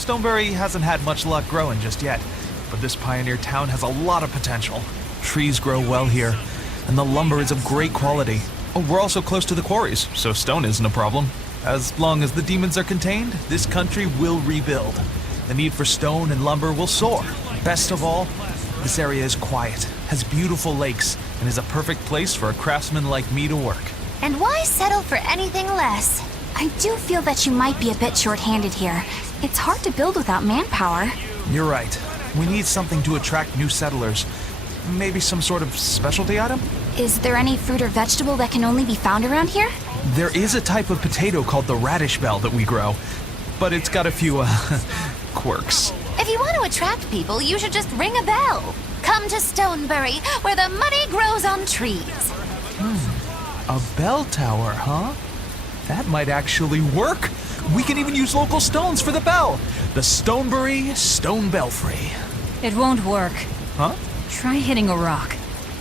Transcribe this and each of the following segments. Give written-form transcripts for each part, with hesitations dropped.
Stonebury hasn't had much luck growing just yet, but this pioneer town has a lot of potential. Trees grow well here, and the lumber is of great quality. Oh, we're also close to the quarries, so stone isn't a problem. As long as the demons are contained, this country will rebuild. The need for stone and lumber will soar. Best of all, this area is quiet, has beautiful lakes, and is a perfect place for a craftsman like me to work. And why settle for anything less? I do feel that you might be a bit short-handed here. It's hard to build without manpower. You're right. We need something to attract new settlers. Maybe some sort of specialty item? Is there any fruit or vegetable that can only be found around here? There is a type of potato called the radish bell that we grow, but it's got a few, quirks. If you want to attract people, you should just ring a bell. Come to Stonebury, where the money grows on trees. A bell tower, huh? That might actually work. We can even use local stones for the bell. The Stonebury Stone Belfry. It won't work. Huh? Try hitting a rock.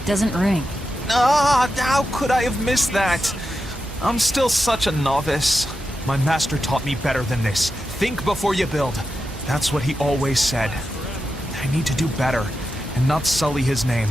Doesn't ring. Ah, how could I have missed that? I'm still such a novice. My master taught me better than this. Think before you build. That's what he always said. I need to do better and not sully his name.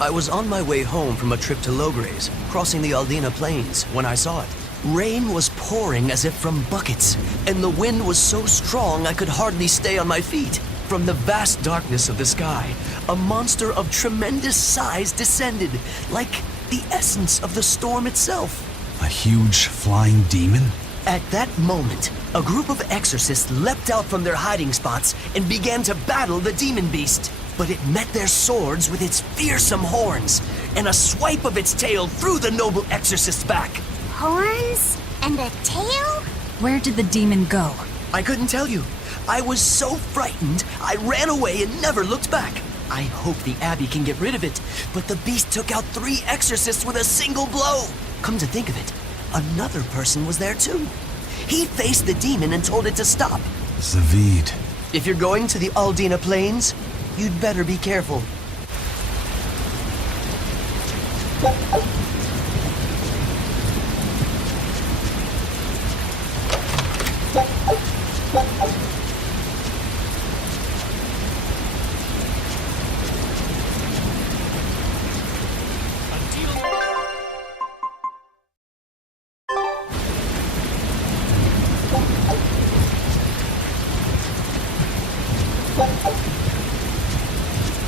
I was on my way home from a trip to Logres, crossing the Aldina Plains, when I saw it. Rain was pouring as if from buckets, and the wind was so strong I could hardly stay on my feet. From the vast darkness of the sky, a monster of tremendous size descended, like the essence of the storm itself. A huge flying demon? At that moment, a group of exorcists leapt out from their hiding spots and began to battle the demon beast. But it met their swords with its fearsome horns, and a swipe of its tail threw the noble exorcist's back. Horns and a tail? Where did the demon go? I couldn't tell you. I was so frightened, I ran away and never looked back. I hope the Abbey can get rid of it, but the beast took out 3 exorcists with a single blow. Come to think of it, another person was there too. He faced the demon and told it to stop. Zavid. If you're going to the Aldina Plains, you'd better be careful.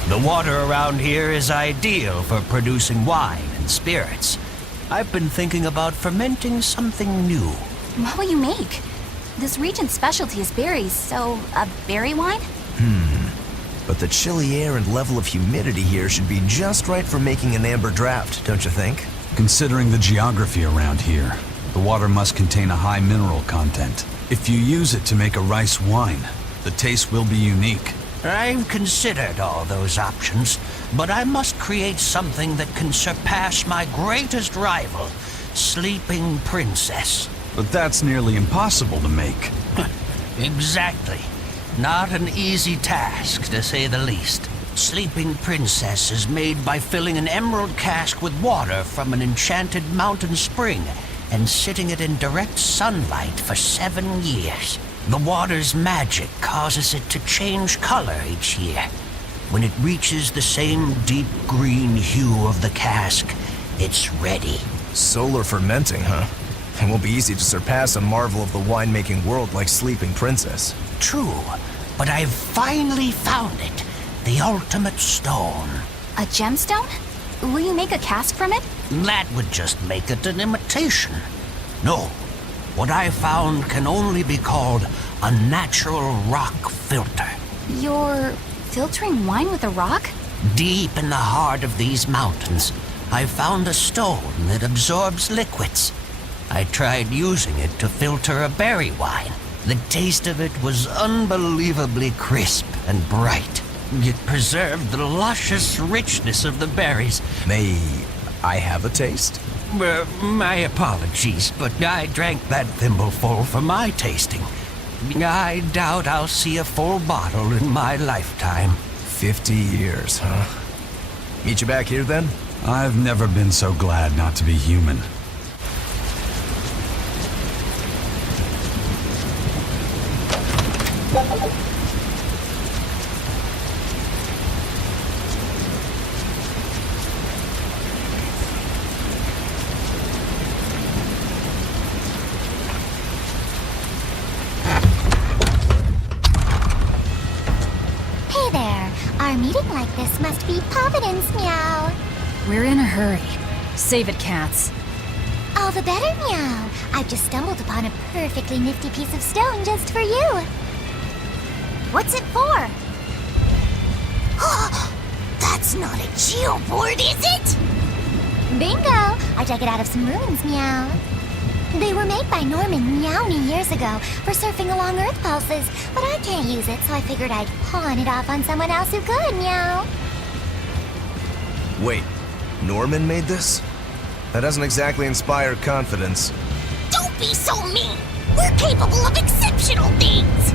The water around here is ideal for producing wine and spirits. I've been thinking about fermenting something new. What will you make? This region's specialty is berries, so a berry wine? But the chilly air and level of humidity here should be just right for making an amber draft, don't you think? Considering the geography around here, the water must contain a high mineral content. If you use it to make a rice wine, the taste will be unique. I've considered all those options, but I must create something that can surpass my greatest rival, Sleeping Princess. But that's nearly impossible to make. Exactly. Not an easy task, to say the least. Sleeping Princess is made by filling an emerald cask with water from an enchanted mountain spring and sitting it in direct sunlight for 7 years. The water's magic causes it to change color each year. When it reaches the same deep green hue of the cask, it's ready. Solar fermenting, huh? It won't be easy to surpass a marvel of the winemaking world like Sleeping Princess. True, but I've finally found it. The ultimate stone. A gemstone? Will you make a cask from it? That would just make it an imitation. No, what I found can only be called a natural rock filter. You're filtering wine with a rock? Deep in the heart of these mountains, I found a stone that absorbs liquids. I tried using it to filter a berry wine. The taste of it was unbelievably crisp and bright. It preserved the luscious richness of the berries. May I have a taste? My apologies, but I drank that thimbleful for my tasting. I doubt I'll see a full bottle in my lifetime. 50 years, huh? Meet you back here then? I've never been so glad not to be human. Hey there. Our meeting like this must be Providence, meow. We're in a hurry. Save it, cats. All the better, meow. I've just stumbled upon a perfectly nifty piece of stone just for you. What's it for? That's not a geoboard, is it? Bingo! I dug it out of some ruins, meow. They were made by Norman Meowny years ago for surfing along Earth pulses, but I can't use it, so I figured I'd pawn it off on someone else who could, meow. Wait, Norman made this? That doesn't exactly inspire confidence. Don't be so mean! We're capable of exceptional things!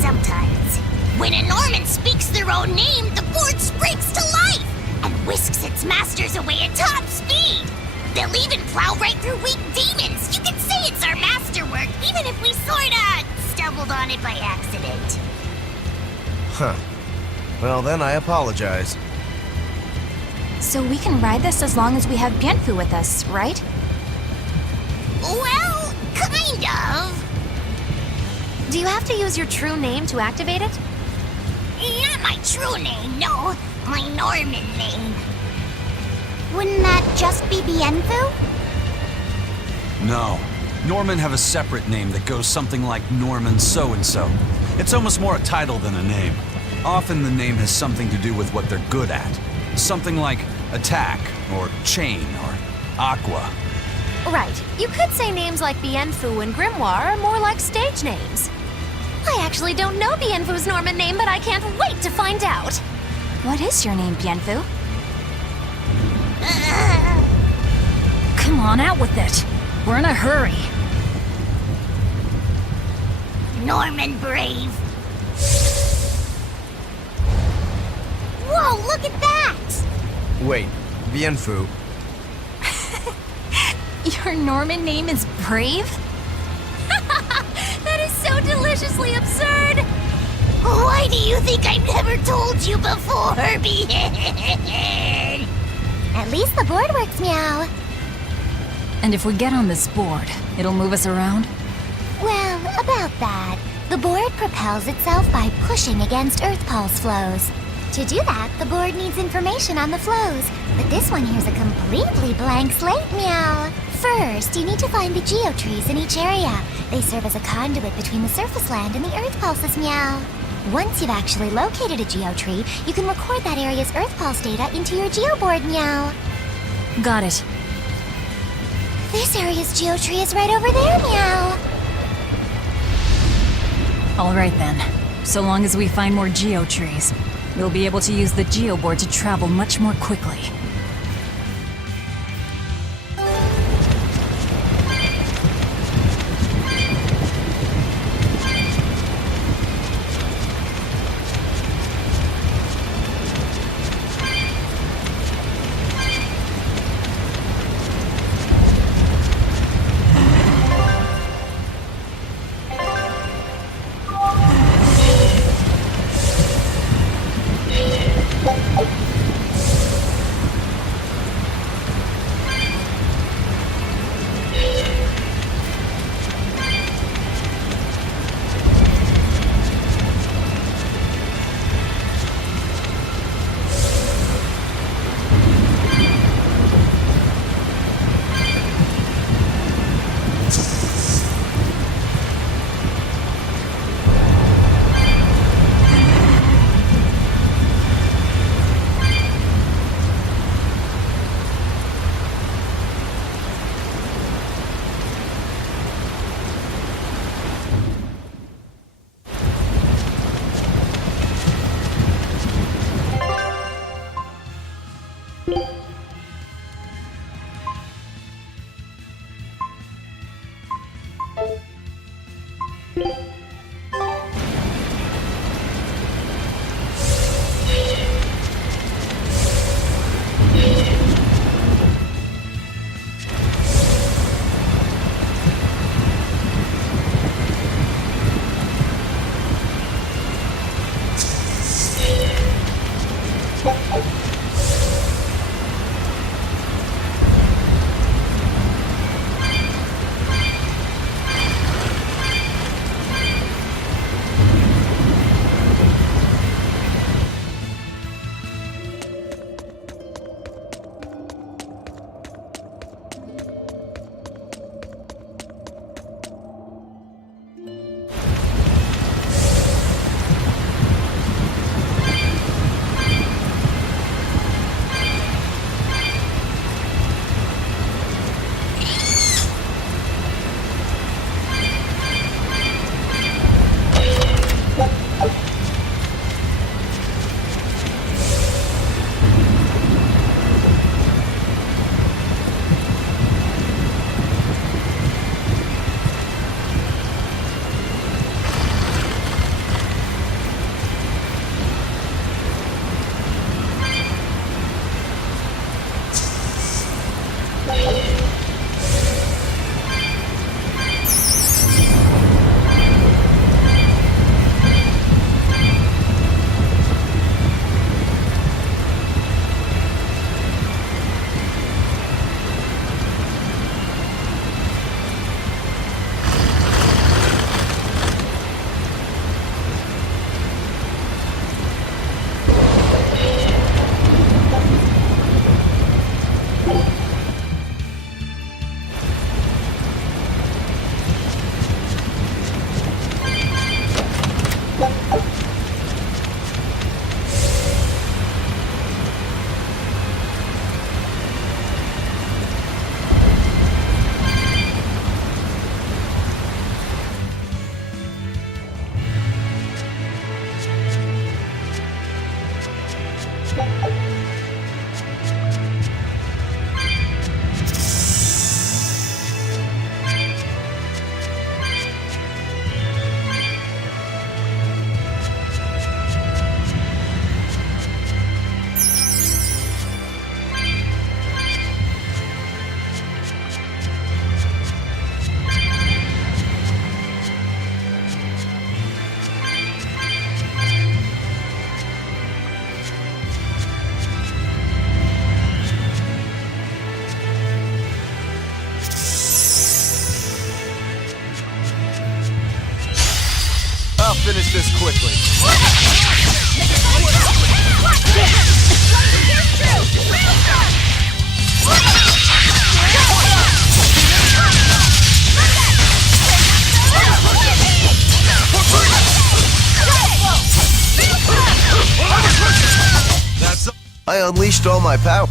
Sometimes. When a Norman speaks their own name, the board springs to life and whisks its masters away at top speed. They'll even plow right through weak demons. You can say it's our masterwork, even if we sorta stumbled on it by accident. Huh. Well, then I apologize. So we can ride this as long as we have Bienfu with us, right? Well, kind of. Do you have to use your true name to activate it? Not my true name, no. My Norman name. Wouldn't that just be Bienfu? No. Norman have a separate name that goes something like Norman so-and-so. It's almost more a title than a name. Often the name has something to do with what they're good at. Something like attack, or chain, or aqua. Right. You could say names like Bienfu and Grimoire are more like stage names. I actually don't know Bienfu's Norman name, but I can't wait to find out. What is your name, Bienfu? Come on, out with it. We're in a hurry. Norman Brave. Whoa, look at that! Wait, Bienfu. Your Norman name is Brave? That is so deliciously absurd! Why do you think I've never told you before, Bien? At least the board works, meow. And if we get on this board, it'll move us around? Well, about that. The board propels itself by pushing against Earth pulse flows. To do that, the board needs information on the flows, but this one here's a completely blank slate, meow. First, you need to find the geotrees in each area. They serve as a conduit between the surface land and the Earth pulses, meow. Once you've actually located a geotree, you can record that area's Earth pulse data into your geoboard, meow. Got it. This area's geotree is right over there, meow. All right then. So long as we find more geotrees, we'll be able to use the geoboard to travel much more quickly. finish this quickly. That's I unleashed all my power.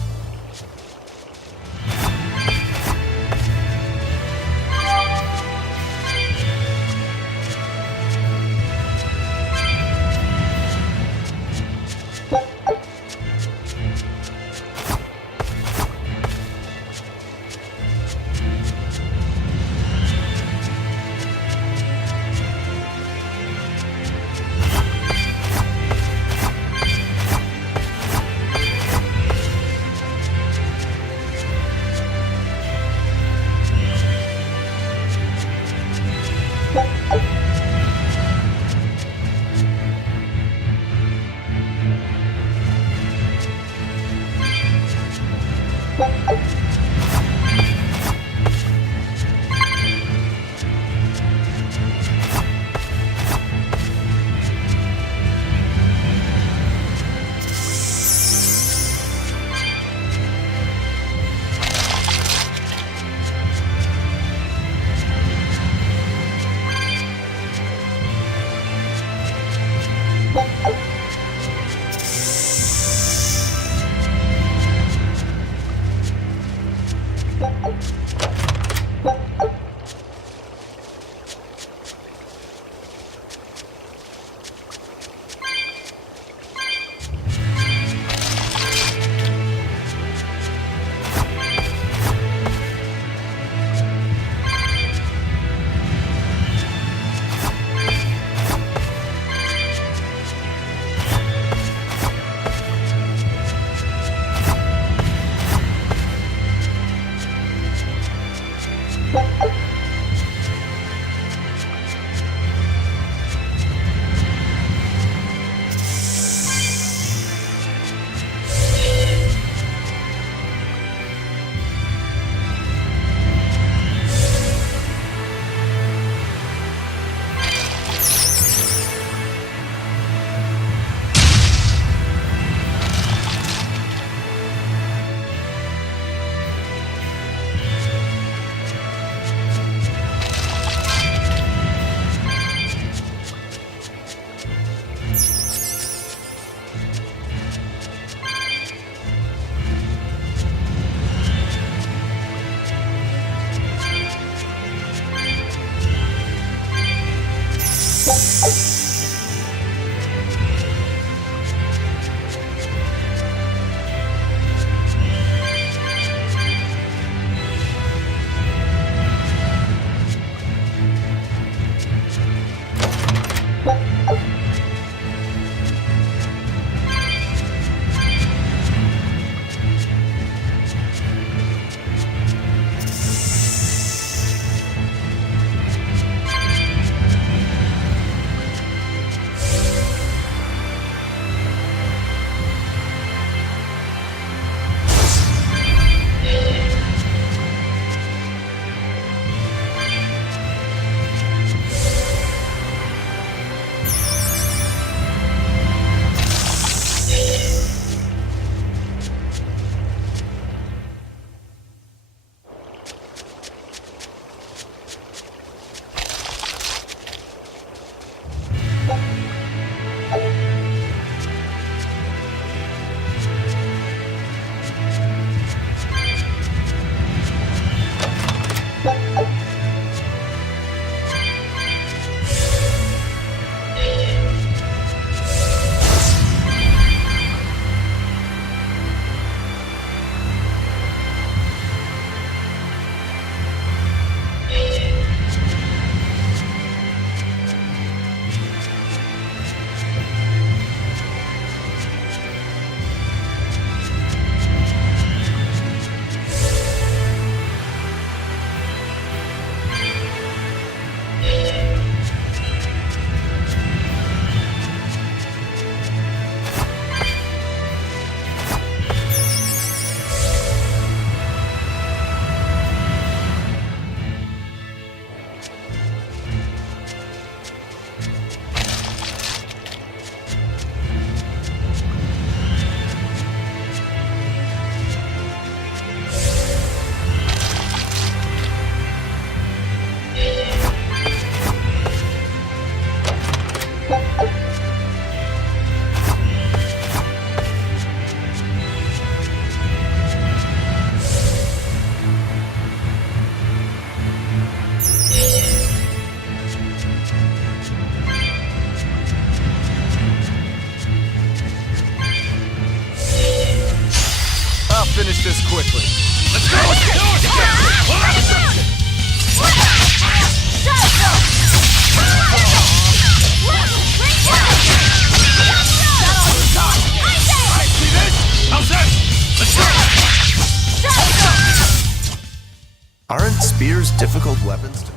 there's difficult weapons to...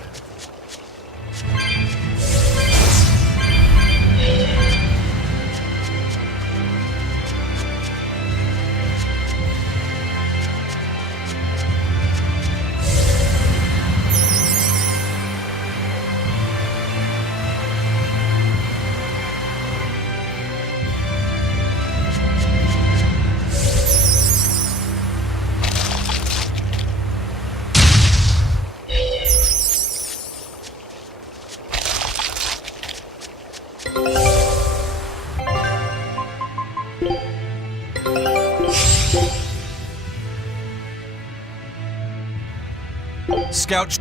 Scout.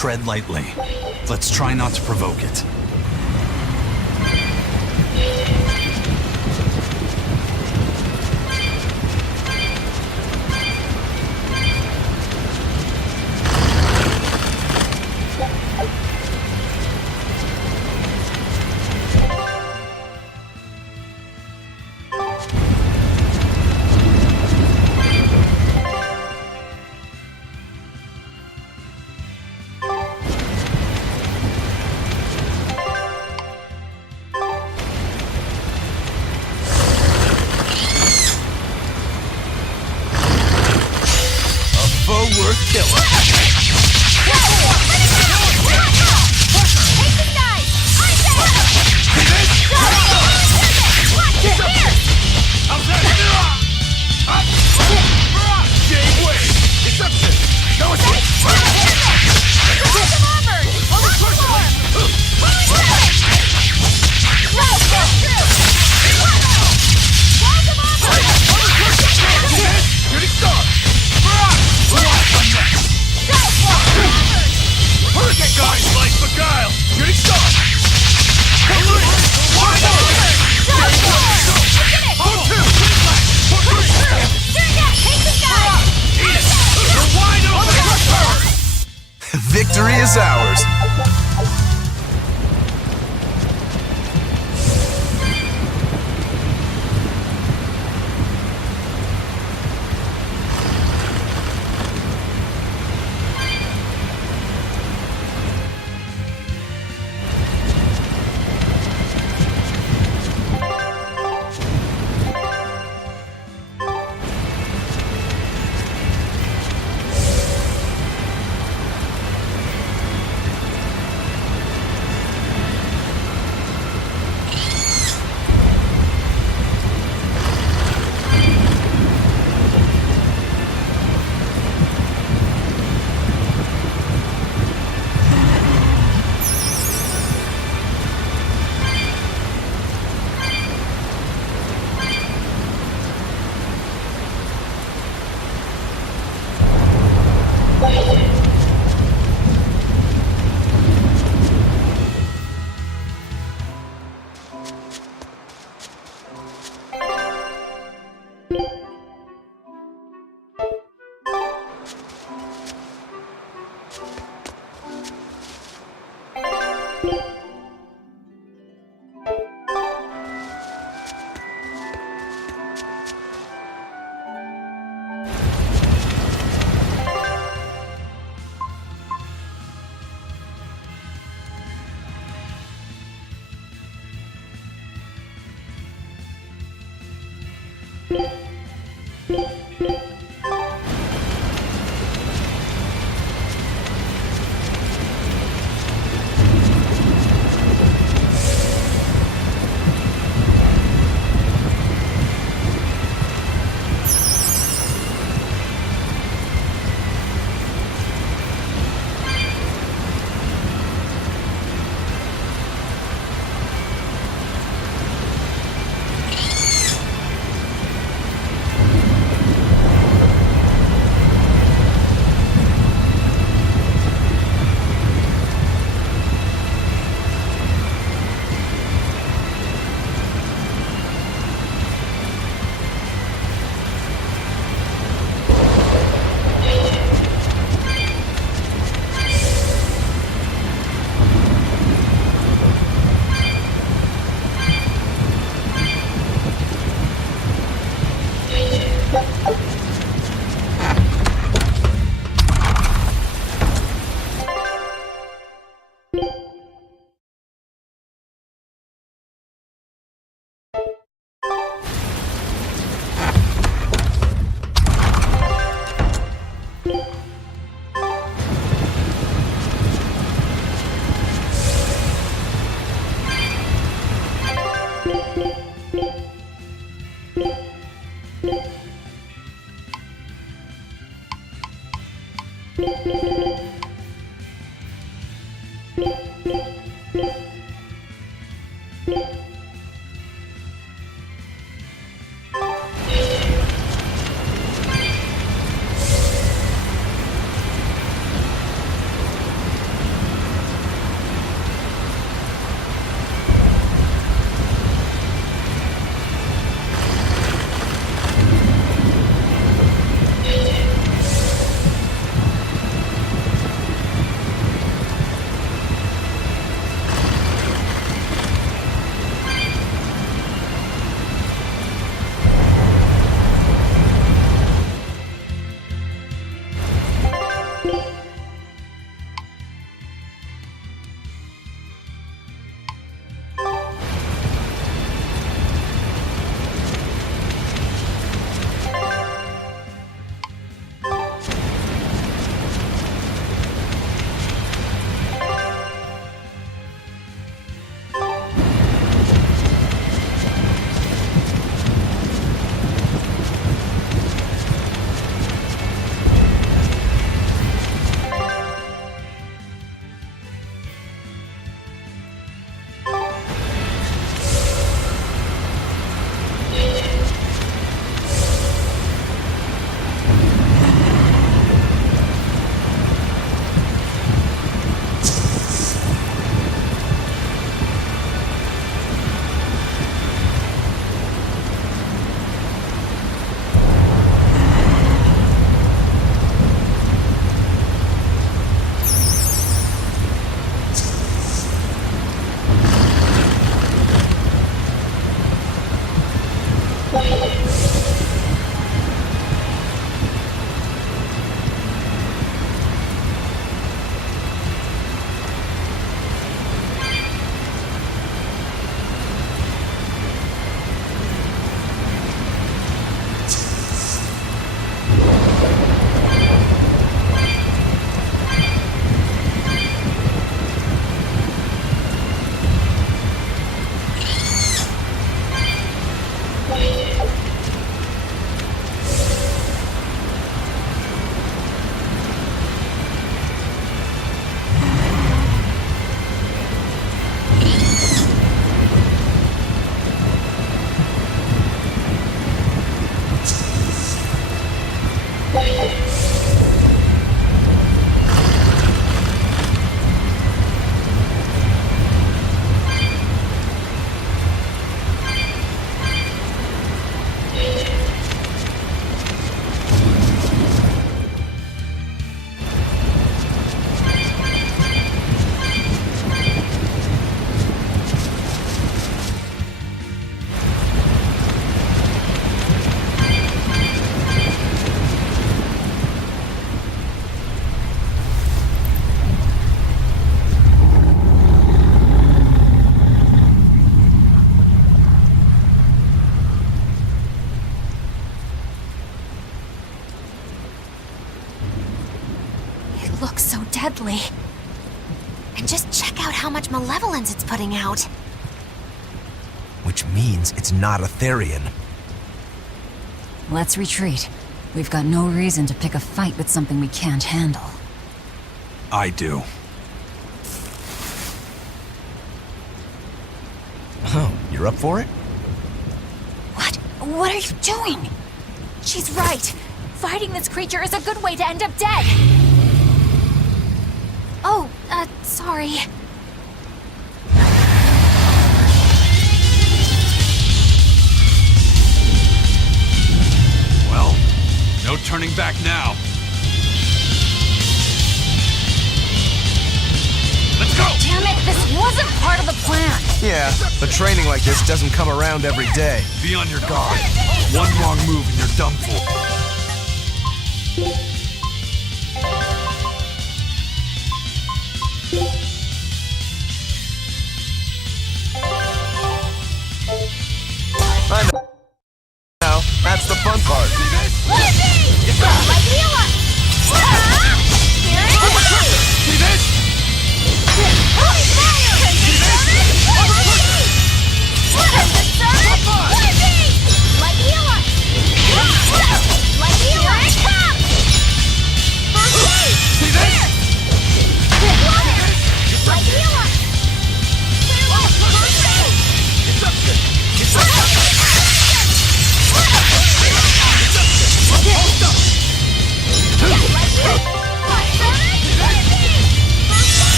tread lightly. Let's try not to provoke it. Victory is ours! deadly. And just check out how much malevolence it's putting out. Which means it's not a Therian. Let's retreat. We've got no reason to pick a fight with something we can't handle. I do. Oh, you're up for it? What? What are you doing? She's right. Fighting this creature is a good way to end up dead. Oh, sorry. Well, no turning back now. Let's go! Damn it, this wasn't part of the plan. Yeah, but training like this doesn't come around every day. Be on your guard. One wrong move and you're done for. I know. Now, that's the fun part. See this? See this?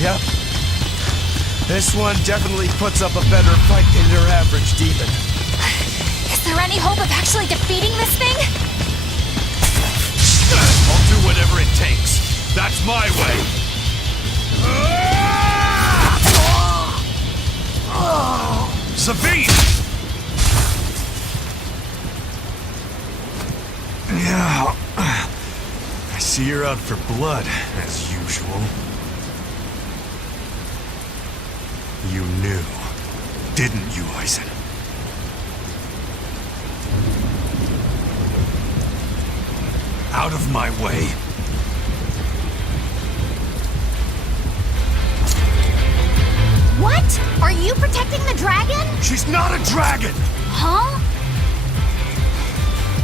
Yep. This one definitely puts up a better fight than your average demon. Is there any hope of actually defeating this thing? I'll do whatever it takes. That's my way. Savine! Yeah. I see you're out for blood, as usual. You knew, didn't you, Eisen? Out of my way. What? Are you protecting the dragon? She's not a dragon! Huh?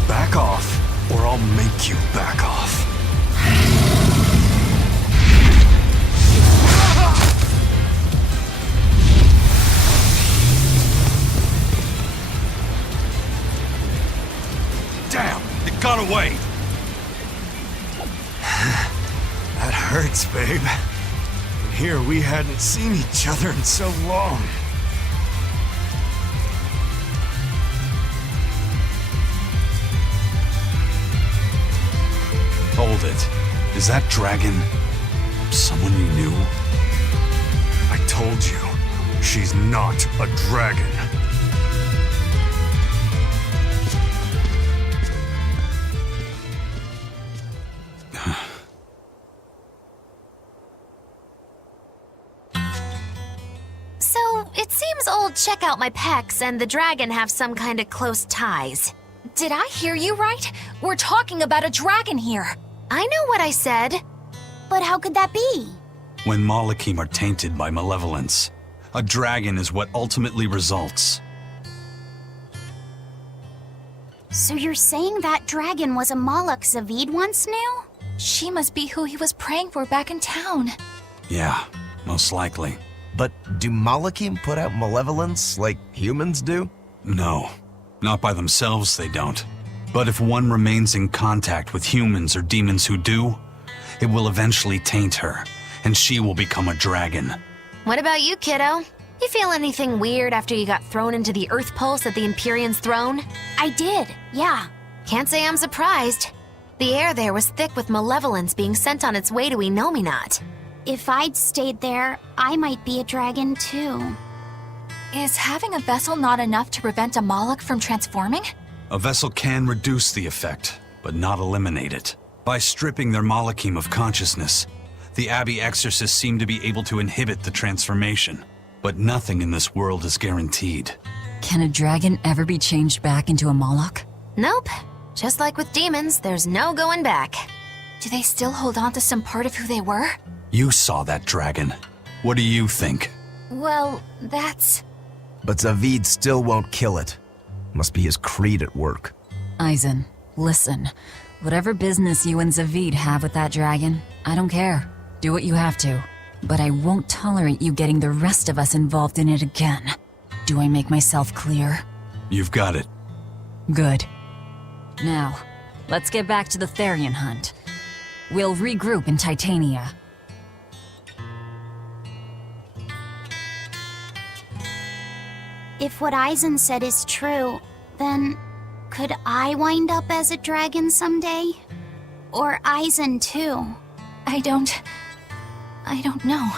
Back off, or I'll make you back off. Damn, it got away! That hurts, babe. And here we hadn't seen each other in so long. Hold it. Is that dragon someone you knew? I told you, she's not a dragon. So, it seems old Check Out My Pecs and the dragon have some kind of close ties. Did I hear you right? We're talking about a dragon here. I know what I said. But how could that be? When Malachim are tainted by malevolence, a dragon is what ultimately results. So you're saying that dragon was a Moloch Zavid once knew? She must be who he was praying for back in town. Yeah, most likely. But do Malachim put out malevolence like humans do? No, not by themselves they don't. But if one remains in contact with humans or demons who do, it will eventually taint her, and she will become a dragon. What about you, kiddo? You feel anything weird after you got thrown into the Earth Pulse at the Empyrean's throne? I did, yeah. Can't say I'm surprised. The air there was thick with malevolence being sent on its way to we know me not. If I'd stayed there, I might be a dragon too. Is having a vessel not enough to prevent a Moloch from transforming? A vessel can reduce the effect, but not eliminate it. By stripping their Malachim of consciousness, the Abbey exorcists seem to be able to inhibit the transformation. But nothing in this world is guaranteed. Can a dragon ever be changed back into a Moloch? Nope. Just like with demons, there's no going back. Do they still hold on to some part of who they were? You saw that dragon. What do you think? Well, that's... But Zavid still won't kill it. Must be his creed at work. Eisen, listen. Whatever business you and Zavid have with that dragon, I don't care. Do what you have to. But I won't tolerate you getting the rest of us involved in it again. Do I make myself clear? You've got it. Good. Now, let's get back to the Therian hunt. We'll regroup in Titania. If what Eisen said is true, then could I wind up as a dragon someday? Or Eisen too? I don't know.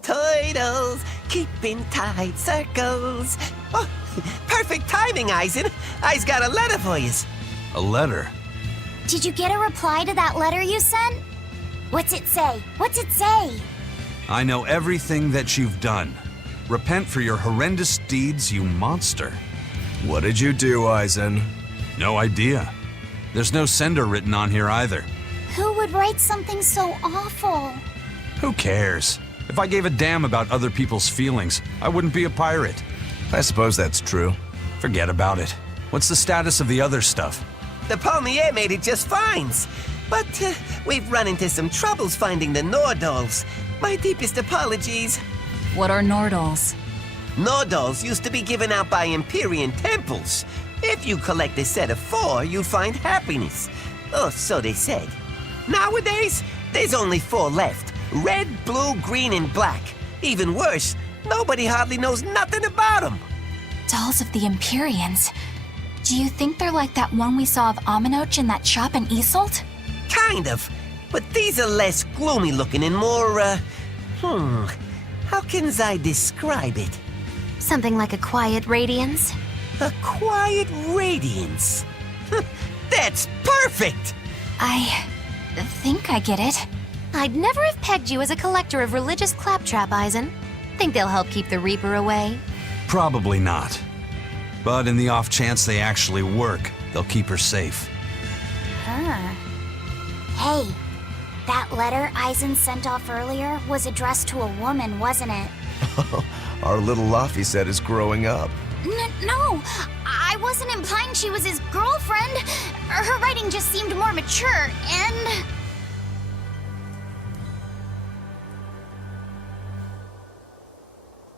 Toidles, keeping tight circles. Oh, perfect timing, Eisen. I's got a letter for yous. A letter? Did you get a reply to that letter you sent? What's it say? What's it say? I know everything that you've done. Repent for your horrendous deeds, you monster. What did you do, Eisen? No idea. There's no sender written on here either. Who would write something so awful? Who cares? If I gave a damn about other people's feelings, I wouldn't be a pirate. I suppose that's true. Forget about it. What's the status of the other stuff? The Palmier made it just fine. But we've run into some troubles finding the Nordals. My deepest apologies. What are Nordals? Nordals used to be given out by Empyrean temples. If you collect a set of 4, you find happiness. Oh, so they said. Nowadays, There's only 4 left. Red, blue, green, and black. Even worse, nobody hardly knows nothing about them. Dolls of the Empyreans. Do you think they're like that one we saw of Aminoch in that shop in Isolt? Kind of. But these are less gloomy looking and more, how can I describe it? Something like a quiet radiance? A quiet radiance. That's perfect! I think I get it. I'd never have pegged you as a collector of religious claptrap, Eisen. Think they'll help keep the Reaper away? Probably not. But in the off chance they actually work, they'll keep her safe. Hey, that letter Eisen sent off earlier was addressed to a woman, wasn't it? Our little Laffy set is growing up. No, I wasn't implying she was his girlfriend. Her writing just seemed more mature, and...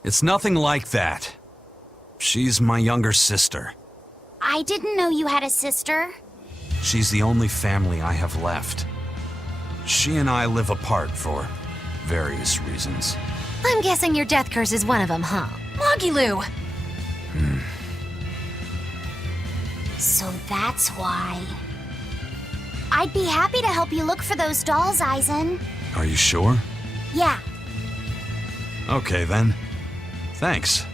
It's nothing like that. She's my younger sister. I didn't know you had a sister. She's the only family I have left. She and I live apart for various reasons. I'm guessing your death curse is one of them, huh? Mogiloo! So that's why. I'd be happy to help you look for those dolls, Eisen. Are you sure? Yeah. Okay then. Thanks.